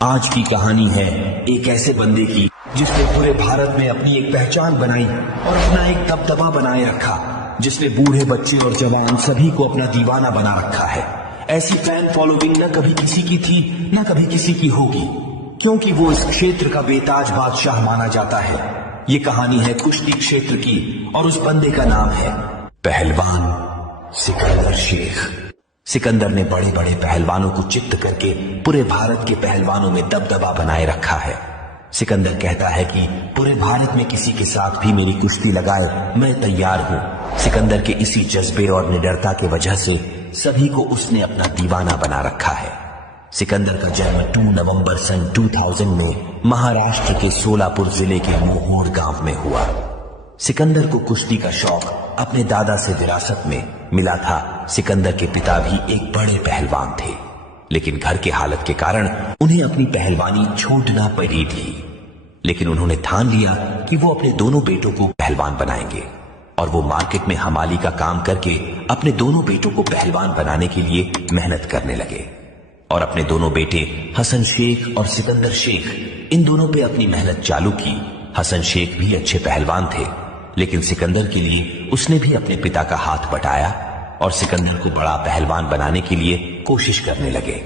आज की कहानी है एक ऐसे बंदे की जिसने पूरे भारत में अपनी एक पहचान बनाई और अपना एक दबदबा बनाए रखा, जिसने बूढ़े बच्चे और जवान सभी को अपना दीवाना बना रखा है। ऐसी फैन फॉलोइंग न कभी किसी की थी न कभी किसी की होगी, क्योंकि वो इस क्षेत्र का बेताज बादशाह माना जाता है। ये कहानी है कुश्ती क्षेत्र की और उस बंदे का नाम है पहलवान सिकंदर शेख। सिकंदर ने बड़े बड़े पहलवानों को चित्त करके पूरे भारत के पहलवानों में दबदबा बनाए रखा है। सिकंदर कहता है कि पूरे भारत में किसी के साथ भी मेरी कुश्ती लगाए मैं तैयार हूं। सिकंदर के इसी जज्बे और निडरता के वजह से सभी को उसने अपना दीवाना बना रखा है। सिकंदर का जन्म 2 नवंबर सन 2000 में महाराष्ट्र के सोलापुर जिले के मोहोड़ गांव में हुआ। सिकंदर को कुश्ती का शौक अपने दादा से विरासत में मिला था। सिकंदर के पिता भी एक बड़े पहलवान थे, लेकिन घर के हालत के कारण उन्हें अपनी पहलवानी छोड़ना पड़ी थी। लेकिन उन्होंने ठान लिया कि वो अपने दोनों बेटों को पहलवान बनाएंगे और वो मार्केट में हमाली का काम करके अपने दोनों बेटों को पहलवान बनाने के लिए मेहनत करने लगे। और अपने दोनों बेटे हसन शेख और सिकंदर शेख, इन दोनों पे अपनी मेहनत चालू की। हसन शेख भी अच्छे पहलवान थे, लेकिन सिकंदर के लिए उसने भी अपने पिता का हाथ बटाया और सिकंदर को बड़ा पहलवान बनाने के लिए कोशिश करने लगे।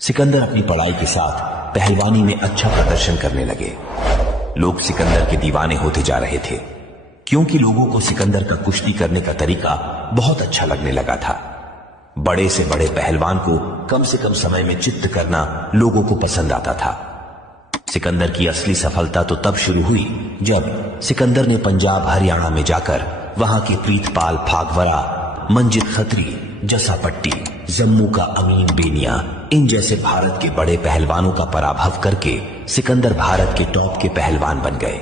सिकंदर अपनी पढ़ाई के साथ पहलवानी में अच्छा प्रदर्शन करने लगे। लोग सिकंदर के दीवाने होते जा रहे थे, क्योंकि लोगों को सिकंदर का कुश्ती करने का तरीका बहुत अच्छा लगने लगा था। बड़े से बड़े पहलवान को कम से कम समय में चित्त करना लोगों को पसंद आता था। सिकंदर की असली सफलता तो तब शुरू हुई जब सिकंदर ने पंजाब हरियाणा में जाकर वहां की प्रीतपाल फागवरा, मंजित खत्री, जसा पट्टी, जम्मू का अमीन बेनिया, इन जैसे भारत के बड़े पहलवानों का पराभव करके सिकंदर भारत के टॉप के पहलवान बन गए।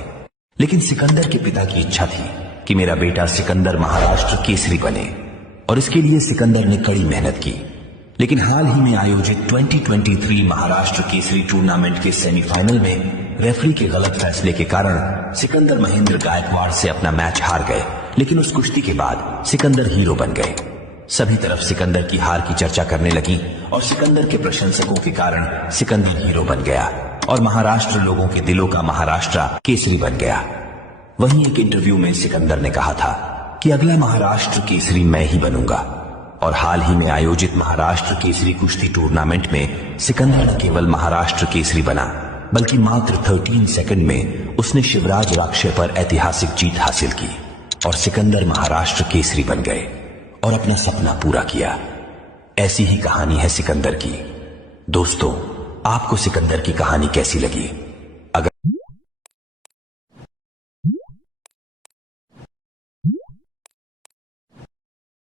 लेकिन सिकंदर के पिता की इच्छा थी कि मेरा बेटा सिकंदर महाराष्ट्र केसरी बने, और इसके लिए सिकंदर ने कड़ी मेहनत की। लेकिन हाल ही में आयोजित 2023 महाराष्ट्र केसरी टूर्नामेंट के सेमीफाइनल में रेफरी के गलत फैसले के कारण सिकंदर महेंद्र गायकवाड़ से अपना मैच हार गए। लेकिन उस कुश्ती के बाद सिकंदर हीरो बन गए। सभी तरफ सिकंदर की हार की चर्चा करने लगी और सिकंदर के प्रशंसकों के कारण सिकंदर हीरो बन गया और महाराष्ट्र लोगों के दिलों का महाराष्ट्र केसरी बन गया। वहीं एक इंटरव्यू में सिकंदर ने कहा था कि अगला महाराष्ट्र केसरी मैं ही बनूंगा। और हाल ही में आयोजित महाराष्ट्र केसरी कुश्ती टूर्नामेंट में सिकंदर न केवल महाराष्ट्र केसरी बना, बल्कि मात्र 13 सेकंड में उसने शिवराज राक्षे पर ऐतिहासिक जीत हासिल की और सिकंदर महाराष्ट्र केसरी बन गए और अपना सपना पूरा किया। ऐसी ही कहानी है सिकंदर की। दोस्तों, आपको सिकंदर की कहानी कैसी लगी?